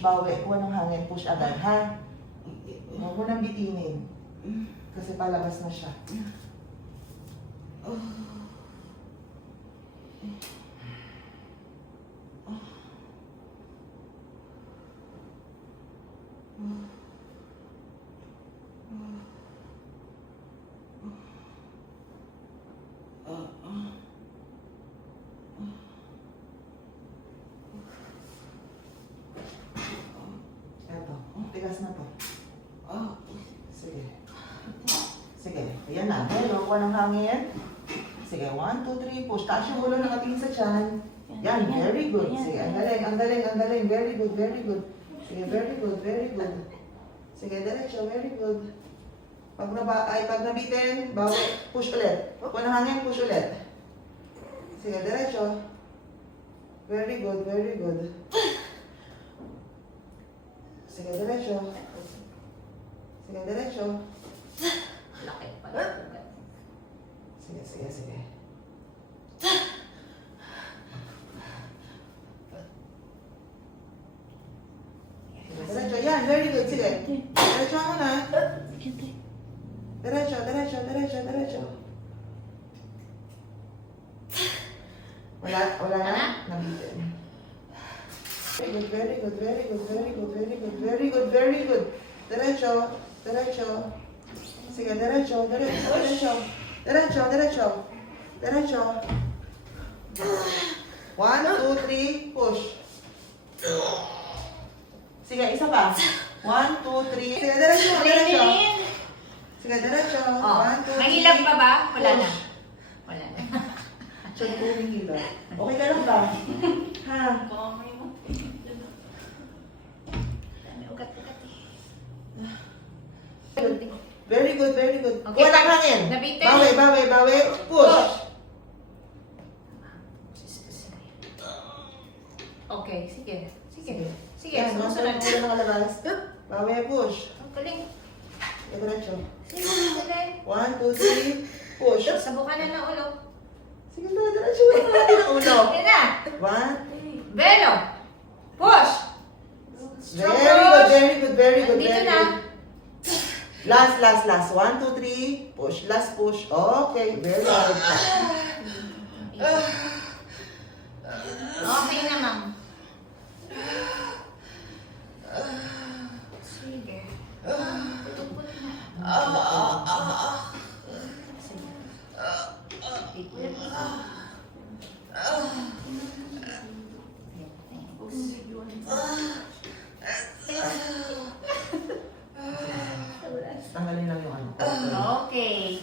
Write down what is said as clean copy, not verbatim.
push, bawi. Kuha ng hangin, push agad, ha? Huwag mo nang bitinin. Kasi palabas na siya. Eto, tigas na to. Sige. Sige, ayan na. Hello, kuha ng hangin. Sige, 1, 2, 3, push. Taas yung ulo ng ating sa tiyan. Yan, very good. Sige, ang galing, ang galing, ang galing. Very good, very good. Sige, very good, very good. Sige, diretso, very good. Pag nabitin, bawi, push ulit. Kuha ng hangin, push ulit. Sige, diretso. Very good, very good. Sige, diretso. Sige, diretso. Laki pala. Sige, sige, sige. Diretso, yan, very good, sige. Diretso mo na. Diretso, diretso, diretso, diretso. Wala na? Nabitin. Very good, very good, very good, very good, very good, very good, very good. Diretso, diretso. Sige, diretso, diretso, diretso. Diretso, diretso. Diretso. 1, 2, 3, push. Sige, isa pa. 1, 2, 3. Sige, diretso, diretso. Sige, diretso. 1, 2, 3. May hilab pa ba? Wala na. Push. Wala na. Diyan po humihila. Okay ka lang ba? Ha? Dami ugat-ugat eh. Very good, very good. Okay. Kuha ng hangin. Nabitin. Bawi, bawi, bawi. Push. Okay, sige. Sige. Sige, Yan, sumusunod. mula ng alabas. Bawi, push. Ang galing. Diretso. Sige, galing. 1, 2, 3, push. Sabukan na ng ulo. Sige na, diretso. Wala natin ang ulo. Yan na. 1. Velo. Push. Strong Very good, push. very good, very good, Andito very na. good. Last, last, last. 1, 2, 3. Push. Last push. Okay, very good. Okay na, ma'am. Sige. Putol-putol na. Sige. Ikot. Tanggalin lang yung ano. Okay.